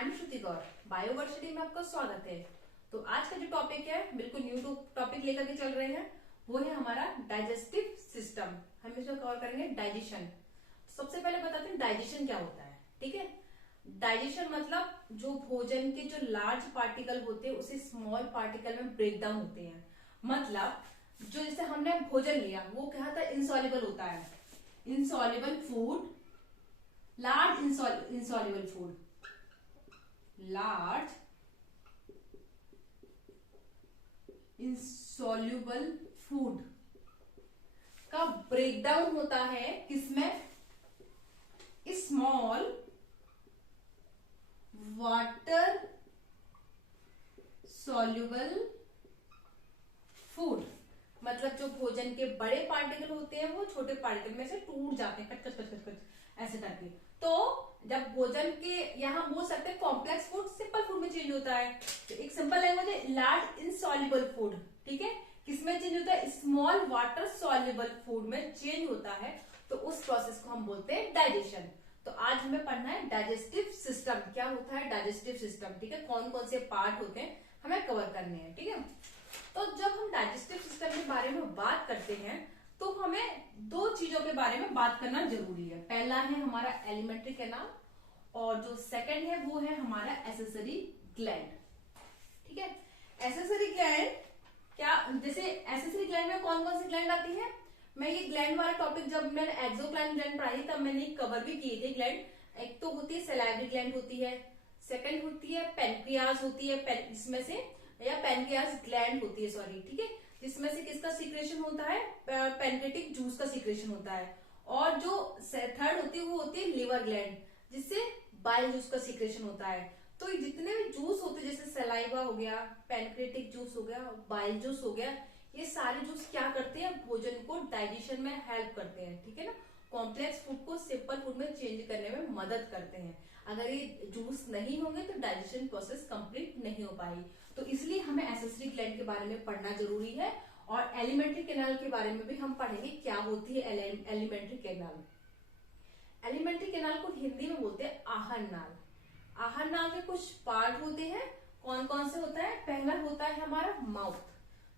I am Shruti Gaur, Bioversity में आपका स्वागत है। तो आज का जो टॉपिक है बिल्कुल न्यू टॉपिक लेकर के चल रहे हैं, वो है हमारा डाइजेस्टिव सिस्टम। हम इसमें कवर करेंगे डाइजेशन। सबसे पहले बताते हैं डाइजेशन क्या होता है। ठीक है, डाइजेशन मतलब जो भोजन के जो लार्ज पार्टिकल होते हैं उसे स्मॉल पार्टिकल में ब्रेक डाउन होते हैं। मतलब जो जैसे हमने भोजन लिया वो क्या था, इनसॉल्युबल होता है। Insoluble food, large insoluble food, large insoluble food का ब्रेकडाउन होता है किसमें, स्मॉल वाटर सॉल्युबल फूड। मतलब जो भोजन के बड़े पार्टिकल होते हैं वो छोटे पार्टिकल में से टूट जाते हैं, कच कच कच कच कच ऐसे करके। तो जब भोजन के यहाँ बोल सकते हैं कॉम्प्लेक्स फूड सिंपल फूड में चेंज होता है। तो एक सिंपल लैंग्वेज है लार्ज इनसॉल्युबल फूड। ठीक है, किसमें चेंज होता है, स्मॉल वाटर सॉल्युबल फूड में चेंज होता है। तो उस प्रोसेस को हम बोलते हैं डाइजेशन। तो आज हमें पढ़ना है डाइजेस्टिव सिस्टम। क्या होता है डाइजेस्टिव सिस्टम, ठीक है, कौन कौन से पार्ट होते हैं हमें कवर करने हैं। ठीक है, तो जब हम डाइजेस्टिव सिस्टम के बारे में बात करते हैं तो हमें दो चीजों के बारे में बात करना जरूरी है। पहला है हमारा एलिमेंट्री कैनाल और जो सेकंड है वो है हमारा एसेसरी ग्लैंड। ठीक है, एसेसरी ग्लैंड क्या, जैसे एसेसरी ग्लैंड में कौन कौन सी ग्लैंड आती है, मैं ये ग्लैंड वाला टॉपिक जब मैंने एक्सोक्राइन ग्लैंड पढ़ाई तब मैंने कवर भी किए थे ग्लैंड। एक तो होती है सैलाइवरी ग्लैंड होती है, सेकंड होती है पेनक्रियाज होती है, जिसमें से या पेनक्रियाज ग्लैंड होती है, सॉरी। ठीक है, जिसमें से किसका सीक्रेशन होता है, पेनक्रेटिक जूस का सीक्रेशन होता है। और जो थर्ड होती है वो होती है लिवर ग्लैंड, जिससे बाइल जूस का सीक्रेशन होता है। तो जितने भी जूस होते हैं जैसे सलाइवा हो गया, पेनक्रेटिक जूस हो गया, बाइल जूस हो गया, ये सारे जूस क्या करते हैं, भोजन को डाइजेशन में हेल्प करते हैं। ठीक है ना, कॉम्प्लेक्स फूड को सिंपल फूड में चेंज करने में मदद करते हैं। अगर ये जूस नहीं होंगे तो डाइजेशन प्रोसेस कंप्लीट नहीं हो पाएगी। तो इसलिए हमें एसेसरी ग्लैंड के बारे में पढ़ना जरूरी है। और एलिमेंट्री कैनाल के बारे में भी हम पढ़ेंगे, क्या होती है एलिमेंट्री कैनाल। एलिमेंट्री कैनाल को हिंदी में बोलते हैं आहार नाल। आहार नाल के कुछ पार्ट होते हैं, कौन कौन से होता है, पहला होता है हमारा माउथ,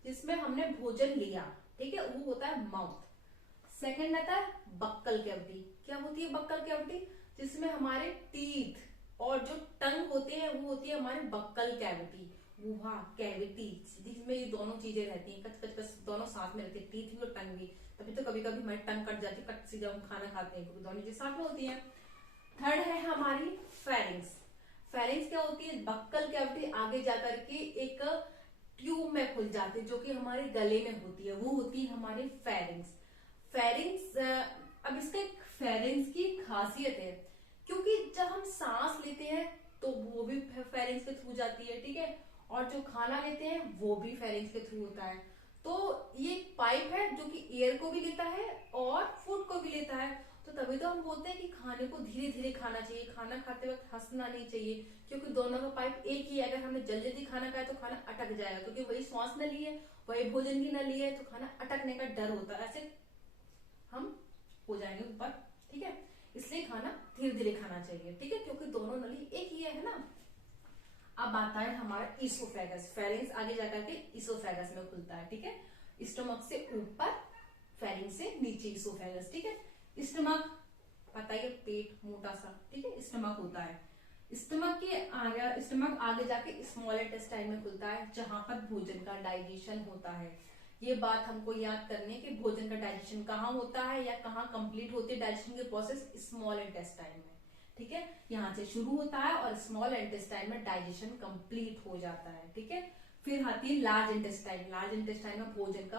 जिसमें हमने भोजन लिया, ठीक है, वो होता है माउथ। सेकंड आता है बक्कल कैविटी। क्या होती है बक्कल कैविटी, जिसमें हमारे टीथ और जो टंग होते हैं वो होती है हमारे बक्कल कैविटी, गुहा कैविटी, जिसमें ये दोनों चीजें रहती हैं, कच कच कच दोनों साथ में रहती है, टीथ भी और टंग भी। तभी तो कभी कभी हमारी टंग कट जाती है, कट से जब हम खाना खाते हैं, क्योंकि दोनों चीजें साथ में होती है। थर्ड है हमारी फेरिंग्स। फेरिंग्स क्या होती है, बक्कल कैविटी आगे जाकर के एक ट्यूब में खुल जाती है जो कि हमारे गले में होती है, वो होती है हमारी फेरिंग्स। फेरिंग्स, अब इसका एक फेरिंग्स की खासियत है, क्योंकि जब हम सांस लेते हैं तो वो भी फेरिंग्स के थ्रू जाती है। ठीक है, और जो खाना लेते हैं वो भी फेरिंग्स के थ्रू होता है। तो ये एक पाइप है जो कि एयर को भी लेता है और फूड को भी लेता है। तो तभी तो हम बोलते हैं कि खाने को धीरे धीरे खाना चाहिए, खाना खाते वक्त हंसना नहीं चाहिए, क्योंकि दोनों का पाइप एक ही है। अगर हमने जल्दी जल्दी खाना खाया तो खाना अटक जाएगा, क्योंकि वही श्वास न लिए, वही भोजन भी न लिए, तो खाना अटकने का डर होता है, ऐसे हम हो जाएंगे ऊपर। ठीक है, इसलिए खाना धीरे धीरे खाना चाहिए। ठीक है, क्योंकि दोनों नली एक ही है ना। अब आता है हमारा इसोफेगस। फेरिंग्स आगे जाकर के इसोफेगस में खुलता है। ठीक है, स्टमक से ऊपर, फेरिंग्स से नीचे इसोफेगस। ठीक है, स्टमक पता है पेट मोटा सा, ठीक है, स्टमक होता है। स्टमक आगे जाके स्मॉल इंटेस्टाइन में खुलता है, जहां पर भोजन का डाइजेशन होता है। ये बात हमको याद करनी है कि भोजन का डाइजेशन कहाँ होता है या कहाँ कंप्लीट होती है डाइजेशन के प्रोसेस, स्मॉल इंटेस्टाइन में। ठीक है, यहाँ से शुरू होता है और स्मॉल इंटेस्टाइन में डाइजेशन कंप्लीट हो जाता है। ठीक है, फिर आती है लार्ज इंटेस्टाइन। लार्ज इंटेस्टाइन में भोजन का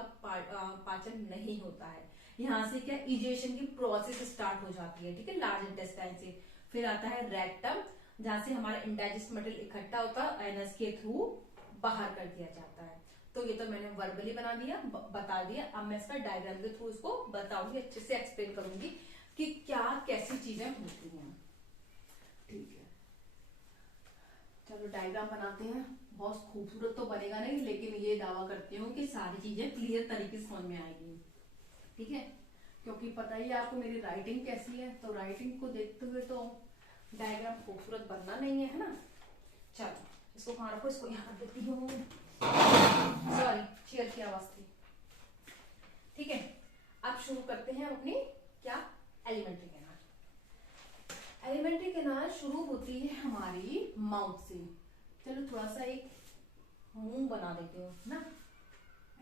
पाचन नहीं होता है। यहाँ से क्या इजेशन की प्रोसेस स्टार्ट हो जाती है। ठीक है, लार्ज इंटेस्टाइन से। फिर आता है रेक्टम, जहां से हमारा इंडाइजेस्ट मटेरियल इकट्ठा होता है, एनस के थ्रू बाहर कर दिया जाता है। तो ये तो मैंने वर्बली बना दिया, बता दिया। अब मैं इसका डायग्राम के थ्रू इसको बताऊंगी, अच्छे से एक्सप्लेन करूंगी कि क्या कैसी चीजें होती हैं। ठीक है, चलो डायग्राम बनाते हैं। बहुत खूबसूरत तो बनेगा नहीं, लेकिन ये दावा करती हूँ कि सारी चीजें क्लियर तरीके से समझ में आएगी। ठीक है, क्योंकि पता ही आपको मेरी राइटिंग कैसी है, तो राइटिंग को देखते हुए तो डायग्राम खूबसूरत बनना नहीं है, है ना। चलो इसको कहाँ रखो, इसको यहाँ रख देती हूँ, सॉरी चेयर की आवाज थी। ठीक है, अब शुरू करते हैं अपनी क्या, एलिमेंट्री कैनाल। एलिमेंट्री कैनाल शुरू होती है हमारी माउथ से। चलो थोड़ा सा एक मुंह बना देती हूँ ना,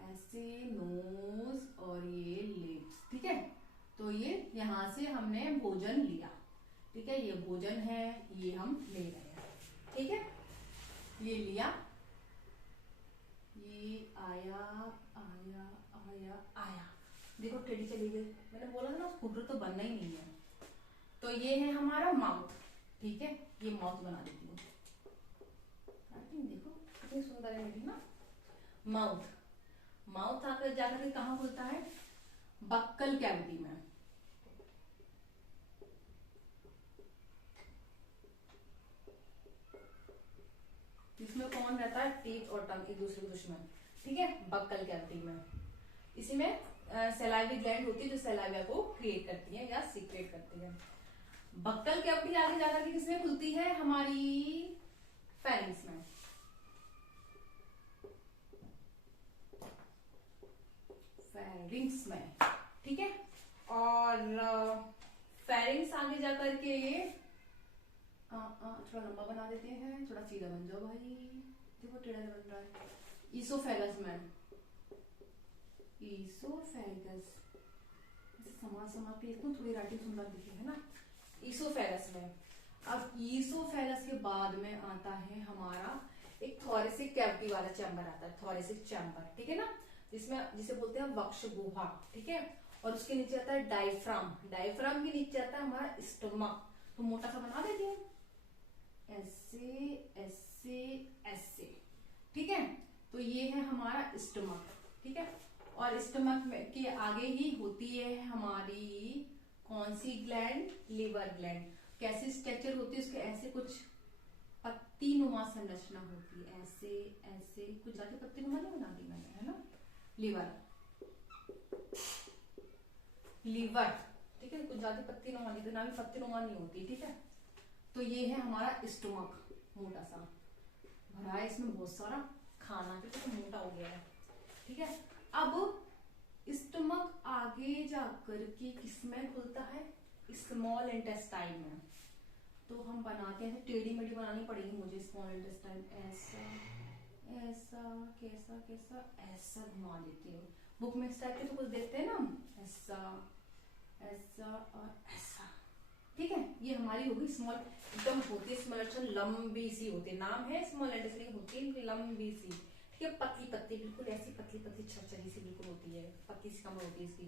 ऐसे नोज और ये लिप्स। ठीक है, तो ये यहाँ से हमने भोजन लिया। ठीक है, ये भोजन है, ये हम ले रहे हैं। ठीक है, ये लिया, ये आया आया आया आया, देखो टेढ़ी चली गई। मैंने बोला था ना स्कूटर तो बनना ही नहीं है। तो ये है हमारा माउथ। ठीक है, ये माउथ बना देती हूँ। देखो कितनी सुंदर है मेरी ना माउथ। माउथ आकर जाकर कहाँ खुलता है, बक्कल कैविटी में। इसमें कौन रहता है, टीथ और टंग एक दूसरे के दुश्मन। ठीक है, बक्कल कैविटी में। इसी में सलाइवी ग्लैंड होती है जो सलाइवा को क्रिएट करती है या सीक्रेट करती है। बक्कल कैविटी आगे जाकर के किसमें खुलती है, हमारी फेरिंग्स में। फेरिंग्स में। ठीक है, और फेरिंग्स आगे जाकर के ये थोड़ा लंबा बना देते हैं, थोड़ा सीधा बन जाओ भाई, देखो टेढ़ा बन रहा है। ईसोफेगस में, ईसोफेगस समा के लिखूं, थोड़ी राइटिंग सुंदर दिखे है ना। ईसोफेगस में, अब ईसोफेगस के बाद में आता है हमारा एक थोरेसिक कैविटी वाला चैम्बर आता है, थोरेसिक चैम्बर। ठीक है ना, जिसमें जिसे बोलते हैं वक्ष गुहा। ठीक है, और उसके नीचे आता है डायफ्राम। डायफ्राम के नीचे आता है हमारा स्टमक। तो मोटा सा बना देती हूँ, ऐसे ऐसे ऐसे। ठीक है, तो ये है हमारा स्टमक। ठीक है, और स्टमक में के आगे ही होती है हमारी कौन सी ग्लैंड, लिवर ग्लैंड। कैसी स्ट्रक्चर होती है उसके, ऐसे कुछ पत्ती नुमा संरचना होती है, ऐसे ऐसे कुछ ज्यादा पत्ती नुमा नहीं बना दी मैंने, है ना। Liver, liver. ठीक है, कुछ ज्यादा पत्ती नुमा नहीं, ना भी पत्ती नुमा नहीं होती। ठीक है, तो ये है हमारा स्टमक, मोटा सा भरा है, इसमें बहुत सारा खाना, तो मोटा हो गया है। ठीक है, अब स्टमक आगे जाकर के किसमें खुलता है, स्मॉल इंटेस्टाइन में। तो हम बनाते हैं, टेढ़ी मेढ़ी बनानी पड़ेगी मुझे स्मॉल इंटेस्टाइन। ऐसा ऐसा कैसा कैसा ऐसा घुमा देती हूँ। बुक में इस टाइप के तो कुछ देखते हैं ना हम, ऐसा ऐसा और ऐसा। ठीक है, ये हमारी होगी स्मॉल, एकदम होती है स्मॉल, लंबी सी होती है, नाम है स्मॉल इंटेस्टाइन, होती है लंबी सी। ठीक है, पतली पतली बिल्कुल ऐसी पतली पतली छरछरी सी बिल्कुल होती है, पतली सी कमर होती है इसकी।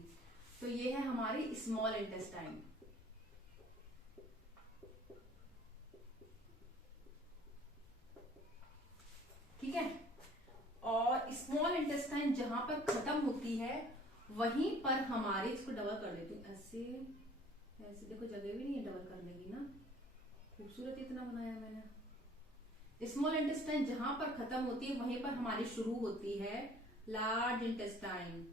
तो ये है हमारी स्मॉल इंटेस्टाइन। ठीक है, और स्मॉल इंटेस्टाइन जहां पर खत्म होती है वहीं पर हमारे, इसको डबल कर देती हूँ ऐसे ऐसे, देखो जगह भी नहीं है डबल करने की ना, खूबसूरत इतना बनाया मैंने। स्मॉल इंटेस्टाइन जहां पर खत्म होती है वहीं पर हमारी शुरू होती है लार्ज इंटेस्टाइन।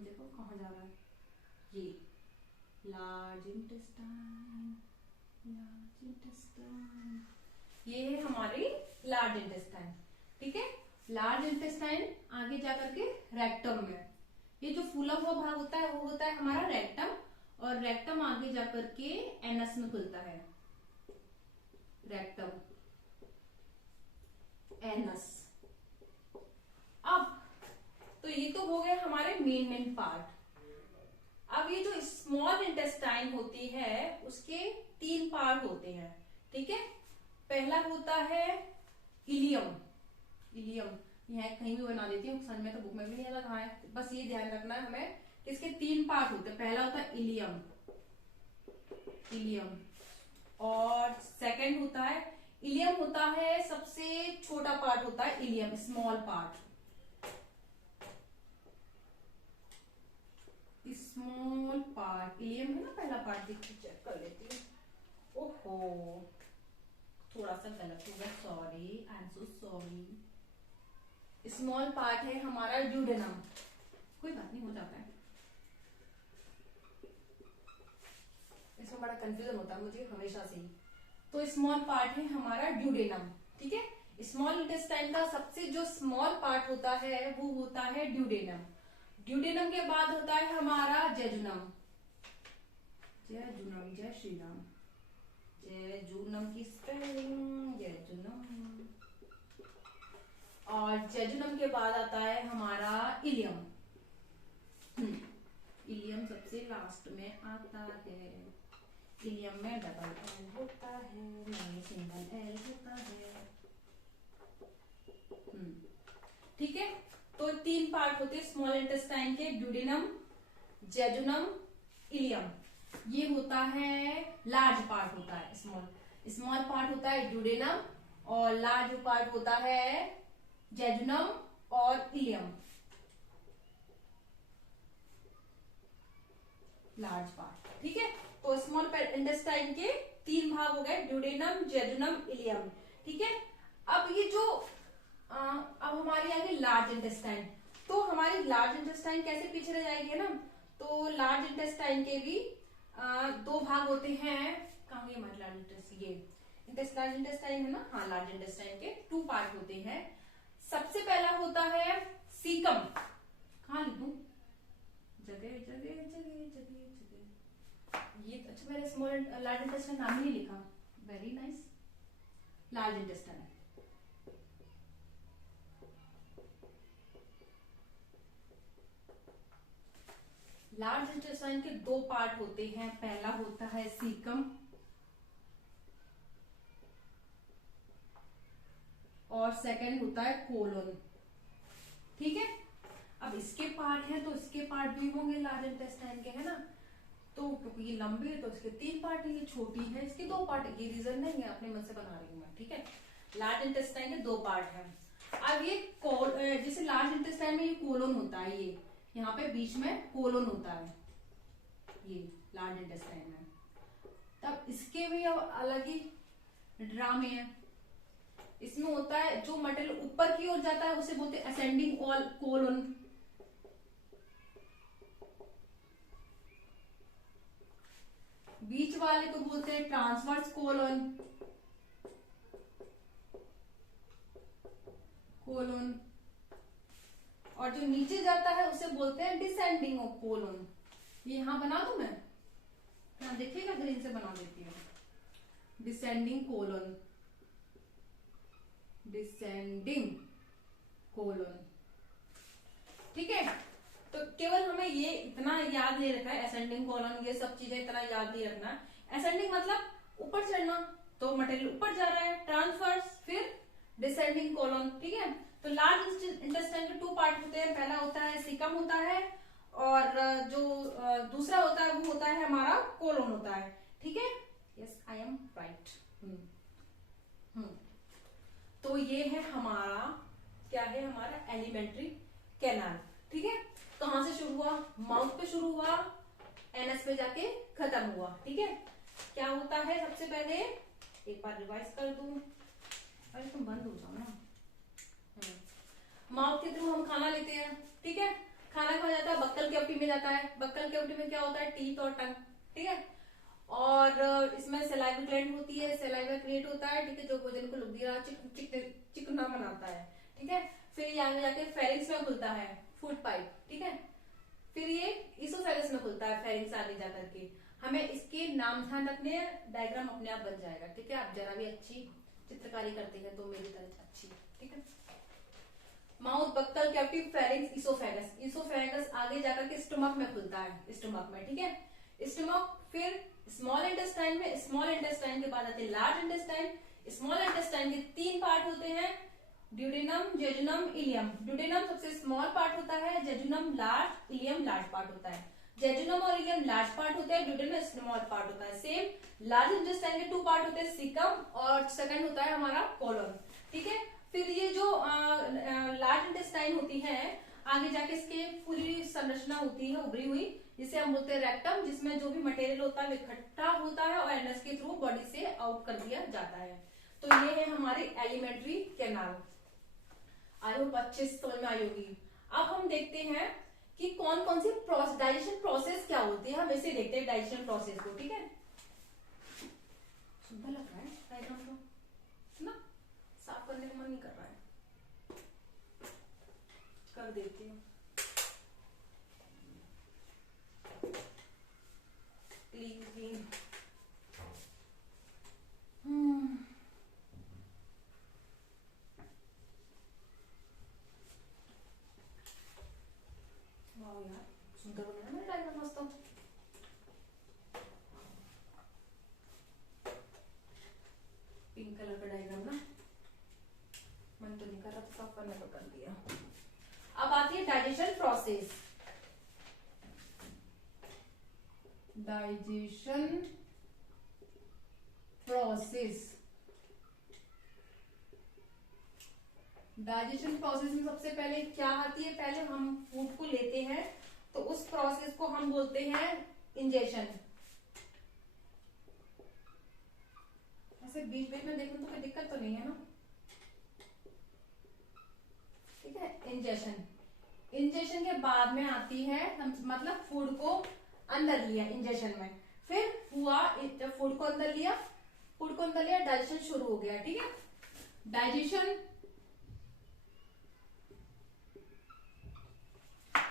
देखो कहाँ जा रहा है ये, लार्ज इंटेस्टाइन, लार्ज इंटेस्टाइन। ये है हमारी लार्ज इंटेस्टाइन। ठीक है, लार्ज इंटेस्टाइन आगे जाकर के रेक्टम में, ये जो फूला हुआ भाग होता है वो होता है हमारा रेक्टम, और रेक्टम आगे जाकर के एनस में खुलता है, रेक्टम एनस। अब तो ये तो हो गए हमारे मेन पार्ट। अब ये जो स्मॉल इंटेस्टाइन होती है उसके 3 पार्ट होते हैं। ठीक है, पहला होता है इलियम। इलियम यहाँ कहीं भी बना देती हूँ, सच में तो बुक में भी नहीं आता कहाँ है, बस ये ध्यान रखना है हमें, इसके 3 पार्ट होते हैं। पहला होता है इलियम, इलियम, और सेकंड होता है, इलियम होता है सबसे छोटा पार्ट होता है ileum, small part, small part ileum है ना, पहला पार्ट देखिए, चेक कर लेती हूँ। ओहो थोड़ा सा गलत हो गया, sorry, I am so sorry. Small part है हमारा ड्यूडेनम, कोई बात नहीं, हो जाता है, इसमें बड़ा कंफ्यूजन होता है मुझे हमेशा से ही। तो स्मॉल पार्ट है हमारा ड्यूडेनम, ठीक है। स्मॉल इंटेस्टाइन का सबसे जो स्मॉल पार्ट होता है वो होता है ड्यूडेनम। ड्यूडेनम के बाद होता है हमारा जेजुनम, जेजुनम, जय श्री राम, जेजुनम की स्पेलिंग जेजुनम। और जेजुनम के बाद आता है हमारा इलियम। इलियम सबसे लास्ट में आता है। इलियम में डबल एल होता है, नहीं सिंगल एल होता है। ठीक है, तो 3 पार्ट होते हैं स्मॉल इंटेस्टाइन के, ड्यूडेनम, जेजुनम, इलियम। ये होता है लार्ज पार्ट होता है, स्मॉल पार्ट होता है ड्यूडेनम और लार्ज पार्ट होता है जेजुनम और इलियम, लार्ज पार्ट। ठीक है, तो स्मॉल इंटेस्टाइन के 3 भाग हो गए, ड्यूडेनम, जेजुनम, इलियम। ठीक है, अब ये जो अब हमारी आ गई लार्ज इंटेस्टाइन। तो हमारी लार्ज इंटेस्टाइन कैसे पीछे रह जाएगी, है ना। तो लार्ज इंटेस्टाइन के भी 2 भाग होते हैं। कहाँ गई हमारी लार्ज इंटेस्टाइन, ये लार्ज इंटेस्टाइन है ना, हाँ, लार्ज इंटेस्टाइन के 2 पार्ट होते हैं। सबसे पहला होता है सीकम, कहाँ लिखूं, जगह जगह जगह जगह जगह, ये अच्छा मैंने स्मॉल लार्ज इंटेस्टाइन नाम ही नहीं लिखा, very nice. Large intestine, large intestine के 2 पार्ट होते हैं। पहला होता है सीकम और सेकंड होता है कोलोन। ठीक है, अब इसके पार्ट है तो इसके पार्ट भी होंगे लार्ज इंटेस्टाइन के, है ना। तो क्योंकि ये लंबी है तो इसके 3 पार्ट है, ये छोटी है इसके 2 पार्ट है। ये रीजन नहीं है, अपने मन से बना रही हूं मैं। ठीक है, लार्ज इंटेस्टाइन के 2 पार्ट है। अब ये जैसे लार्ज इंटेस्टाइन में ये कोलोन होता है, ये यहाँ पे बीच में कोलोन होता है, ये लार्ज इंटेस्टाइन में। तब इसके भी अब अलग ही ड्रामे है। इसमें होता है जो मटेरियल ऊपर की ओर जाता है उसे बोलते हैं असेंडिंग कोलोन, बीच वाले को बोलते हैं ट्रांसवर्स कोलोन, और जो नीचे जाता है उसे बोलते हैं डिसेंडिंग कोलोन। ये यहां बना दूं मैं, हाँ देखिएगा, ग्रीन से बना देती हूँ। Descending colon, descending colon. ठीक है, तो केवल हमें ये इतना याद नहीं रखना है, असेंडिंग कोलोन ये सब चीजें इतना याद नहीं रखना। असेंडिंग मतलब ऊपर चढ़ना, तो मटेरियल ऊपर जा रहा है, ट्रांसवर्स, फिर डिसेंडिंग कोलोन। ठीक है, तो लार्ज इंटेस्टाइन के 2 पार्ट होते हैं। पहला होता है सीकम होता है, और जो दूसरा होता है वो होता है हमारा कोलोन होता है। ठीक है, यस आई एम राइट। तो ये है हमारा, क्या है हमारा एलिमेंट्री कैनाल। ठीक है, कहां से शुरू हुआ, माउथ पे शुरू हुआ, एनएस पे जाके खत्म हुआ। ठीक है, क्या होता है सबसे पहले, एक बार रिवाइज कर दूं, अरे तुम बंद हो जाओ ना। माउथ के थ्रू हम खाना लेते हैं। ठीक है, खाना खाया जाता है, बक्कल केवटी में जाता है। बक्कल केवटी में क्या होता है, टीथ और टंग। ठीक है, और इसमें सलाइवा ग्लैंड होती है, सलाइवा क्रिएट होता है। ठीक है, जो भोजन को लुब्धिया चिकना बनाता है। ठीक है, फिर ये आगे जाके फेरिंग्स में खुलता है, फूड पाइप। ठीक है, फिर ये इसोफेगस में खुलता है, फेरिंग्स आगे जाकर के। हमें इसके नाम ध्यान रखने हैं, डायग्राम अपने आप बन जाएगा। ठीक है, आप जरा भी अच्छी चित्रकारी करते हैं तो मेरी तरह अच्छी। ठीक है, mouth, buccal cavity, pharynx, oesophagus. Oesophagus आगे जाकर के स्टमक में खुलता है, स्टमक में। ठीक है, स्टमक, फिर स्मॉल इंटेस्टाइन में, स्मॉल इंटेस्टाइन के बाद आते हैं लार्ज इंटेस्टाइन। स्मॉल इंटेस्टाइन के 3 पार्ट होते हैं, ड्यूडेनम, जेजुनम, इलियम। ड्यूडेनम सबसे स्मॉल पार्ट होता है, jejunum large, ileum large part होता है। जेजुनम और इलियम लार्ज पार्ट होते हैं, ड्यूडेनम स्मॉल पार्ट होता है। सेम लार्ज इंटेस्टाइन के 2 पार्ट होते हैं, सीकम और सेकंड होता है हमारा कोलोन। ठीक है, फिर ये जो लार्ज इंटेस्टाइन होती है, आगे जाके इसके पूरी संरचना होती है उभरी हुई, जिसे हम बोलते हैं रेक्टम, जिसमें जो भी मटेरियल होता है इकट्ठा होता है और एनएस के थ्रू बॉडी से आउट कर दिया जाता है। तो ये है हमारे एलिमेंट्री कैनाल। आई होप अच्छे से समझ में आई होगी। अब हम देखते हैं कि कौन कौन सी डाइजेशन प्रोसेस क्या होती है, हम इसे देखते हैं डाइजेशन प्रोसेस को। ठीक है, सुंदर लग रहा है डायग्राम तो ना, साफ करने का मन नहीं कर रहा है, कर देती हूँ क्लीन क्लीन। वाह यार, सुंदर बना है मेरा डायग्राम मस्त। पिंक कलर का डायग्राम ना, मन तो नहीं कर रहा था साफ करने को, कर दिया। अब आती है digestion process. Digestion process, digestion process में सबसे पहले क्या आती है, पहले हम फूड को लेते हैं तो उस प्रोसेस को हम बोलते हैं इंजेशन। ऐसे बीच बीच में देखने तो कोई दिक्कत तो नहीं है ना, ठीक है। इंजेशन, इंजेशन के बाद में आती है हम मतलब फूड को अंदर लिया इंजेशन में, फिर हुआ जब फूड को अंदर लिया, फूड को अंदर लिया, डाइजेशन शुरू हो गया। ठीक है, डाइजेशन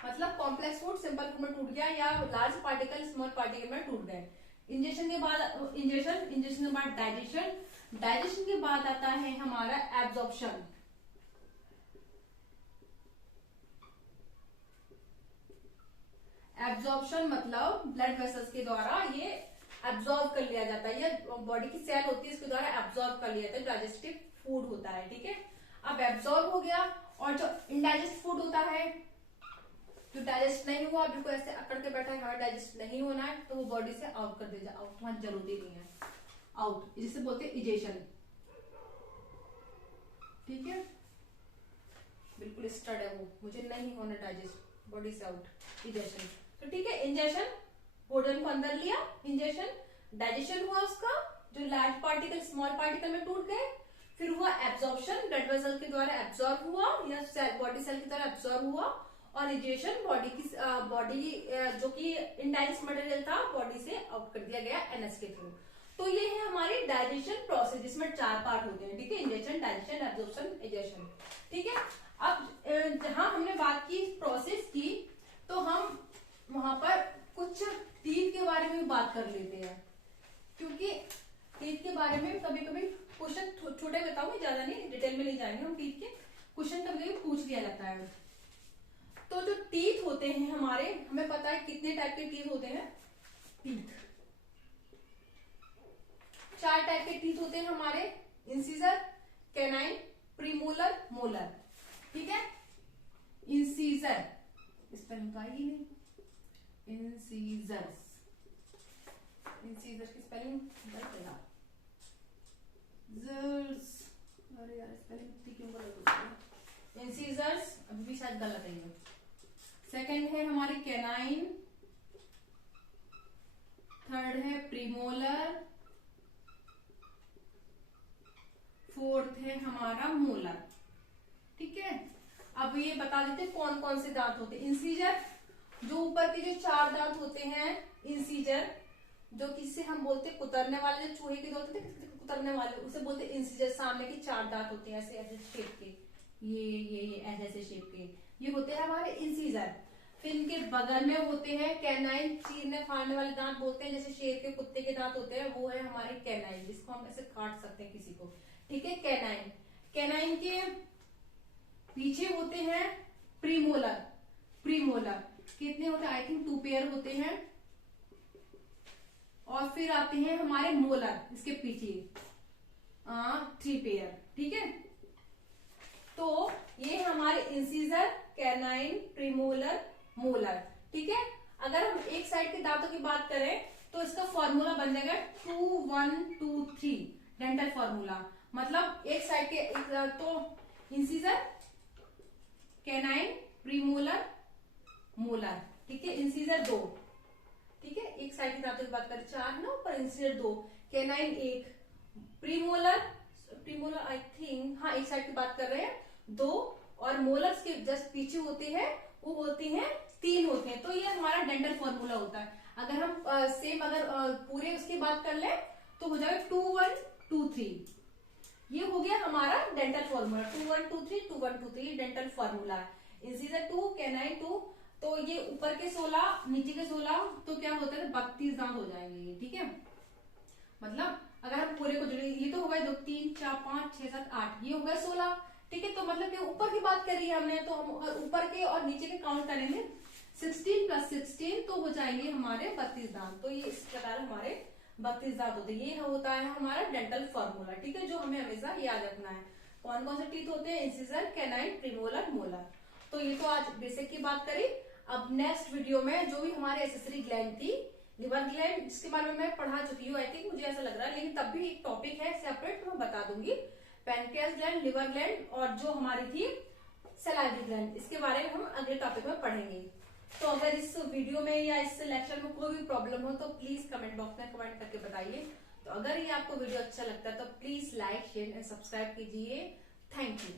मतलब कॉम्प्लेक्स फूड सिंपल फूड में टूट गया या लार्ज पार्टिकल स्मॉल पार्टिकल में टूट गए। इंजेशन के बाद इंजेशन के बाद डाइजेशन, डाइजेशन के बाद आता है हमारा एब्जॉर्प्शन। एब्जॉर्प्शन मतलब ब्लड वेसल्स के द्वारा ये एब्जॉर्ब कर लिया जाता है, ये बॉडी की सेल होती है इसके द्वारा एब्जॉर्ब कर लिया जाता है, डाइजेस्टिव फूड होता है। ठीक है, अब एब्जॉर्ब हो गया, और जो इनडाइजेस्ट फूड होता है जो डाइजेस्ट नहीं हुआ, बिल्कुल ऐसे अकड़ के बैठा है, हमें डाइजेस्ट नहीं होना है, तो वो बॉडी से आउट कर दे, आउट तुम्हारी जरूरत ही नहीं है, आउट, जिसे बोलते हैं इजेशन। ठीक है, बिल्कुल स्टड है वो, मुझे नहीं होना डाइजेस्ट, बॉडी से आउट, इजेशन। तो ठीक है, इंजेशन, भोजन को अंदर लिया, इंजेशन, डाइजेशन हुआ उसका, जो लार्ज पार्टिकल स्मॉल पार्टिकल में टूट गए, फिर हुआ एब्जॉर्प्शन, ब्लड वेसल के द्वारा एब्जॉर्ब हुआ या बॉडी सेल के द्वारा एब्जॉर्ब हुआ, और इजेशन बॉडी जो कि इनडाइजेस्ट मटेरियल था बॉडी से आउट कर दिया गया एनएस के थ्रू। तो ये है हमारी डाइजेशन प्रोसेस, जिसमें 4 पार्ट होते हैं। ठीक है, इंजेशन, डाइजेशन, एब्जॉर्प्शन, इजेशन। ठीक है, अब जहां हमने बात की प्रोसेस की, तो हम वहां पर कुछ टीथ के बारे में बात कर लेते हैं, क्योंकि टीथ के बारे में कभी कभी क्वेश्चन छोटे बताऊंगी, ज्यादा नहीं, डिटेल में नहीं जाएंगे हम। टीथ के क्वेश्चन कभी कभी पूछ लिया जाता है। तो जो टीथ होते हैं हमारे, हमें पता है कितने टाइप के टीथ होते हैं, टीथ 4 टाइप के टीथ होते हैं हमारे, इंसीजर, कैनाइन, प्रीमोलर, मोलर। ठीक है, इंसीजर, स्पेलिंग तो आएगी नहीं, इंसीजर्स, इंसीजर की स्पेलिंग गलत है यार, जर्स, अरे यार स्पेलिंग इतनी क्यों गलत होती है, इंसीजर्स अभी भी शायद गलत है ये। सेकंड है हमारे कैनाइन, थर्ड है प्रीमोलर, फोर्थ है हमारा मोलर। ठीक है, अब ये बता देते हैं कौन कौन से दांत होते हैं। इंसीजर, जो ऊपर के जो 4 दांत होते हैं, इंसीजर, जो किससे हम बोलते हैं कुतरने वाले, जो चूहे के होते हैं कुतरने वाले, उसे बोलते हैं इंसीजर। सामने के 4 दांत होते हैं ऐसे ऐसे शेप के, ये ऐसे ऐसे शेप के, ये होते हैं हमारे इंसीजर। फिर इनके बगल में होते हैं कैनाइन, चीरने फाड़ने वाले दांत बोलते हैं, जैसे शेर के, कुत्ते के दांत होते हैं, वो है हमारे कैनाइन, जिसको हम ऐसे काट सकते हैं किसी को। ठीक है, कैनाइन। कैनाइन के पीछे होते हैं प्रीमोलर, प्रीमोलर कितने होते हैं, आई थिंक 2 पेयर होते हैं, और फिर आते हैं हमारे मोलर, इसके पीछे 3 पेयर। ठीक है, तो ये हमारे इंसीजर, कैनाइन, प्रीमोलर, मोलर। ठीक है, अगर हम एक साइड के दांतों की बात करें तो इसका फॉर्मूला बन जाएगा 2 1 2 3, डेंटल फॉर्मूला। मतलब एक साइड के तो इंसीजर, कैनाइन, प्रीमोलर, मोलर। ठीक है, इंसीजर 2, ठीक है, एक साइड के दांतों की बात करें 4 ना ऊपर, incisor 2, canine 1, premolar, premolar I think हाँ एक साइड की बात कर रहे हैं 2, और मोलर्स के जस्ट पीछे होती है वो होती है 3 होते हैं। तो ये हमारा डेंटल फॉर्मूला होता है। अगर हम सेम अगर पूरे उसकी बात कर ले तो हो जाएगा 2 1 2 3। ये हो गया हमारा डेंटल फॉर्मूला 2 1 2 3 2 1 2 3 डेंटल फॉर्मूला है। इंसीजर 2 कैनाइन 2, तो ये ऊपर के 16 नीचे के 16 तो क्या होता है 32 दांत हो जाएंगे ये, ठीक है। मतलब अगर हम पूरे को जोड़े ये तो होगा 2 3 4 5 6 7 8, ये होगा 16, ठीक है। तो मतलब कि ऊपर की बात करी है हमने, तो हम ऊपर के और नीचे के काउंट करेंगे 16 + 16 तो हो जाएंगे हमारे 32 दांत। तो ये इस प्रकार हमारे 32 दांत होते हैं। ये होता है हमारा डेंटल फॉर्मूला, ठीक है, जो हमें हमेशा याद रखना है। कौन कौन से टीथ होते हैं, इंसिजर, कैनाइन, प्रीमोलर, मोलर। तो ये तो आज बेसिक की बात करी। अब नेक्स्ट वीडियो में जो भी हमारे एक्सेसरी ग्लैंड थी, लिवर ग्लैंड, जिसके बारे में मैं पढ़ा चुकी हूँ, आई थिंक मुझे ऐसा लग रहा है, लेकिन तब भी एक टॉपिक है सेपरेट, तो मैं बता दूंगी। पैनक्रियास ग्लैंड, लिवर ग्लैंड और जो हमारी थी सलाइवरी ग्लैंड, इसके बारे में हम अगले टॉपिक में पढ़ेंगे। तो अगर इस वीडियो में या इस लेक्चर में कोई भी प्रॉब्लम हो तो प्लीज कमेंट बॉक्स में कमेंट करके बताइए। तो अगर ये आपको वीडियो अच्छा लगता है तो please like, share and subscribe कीजिए। Thank you.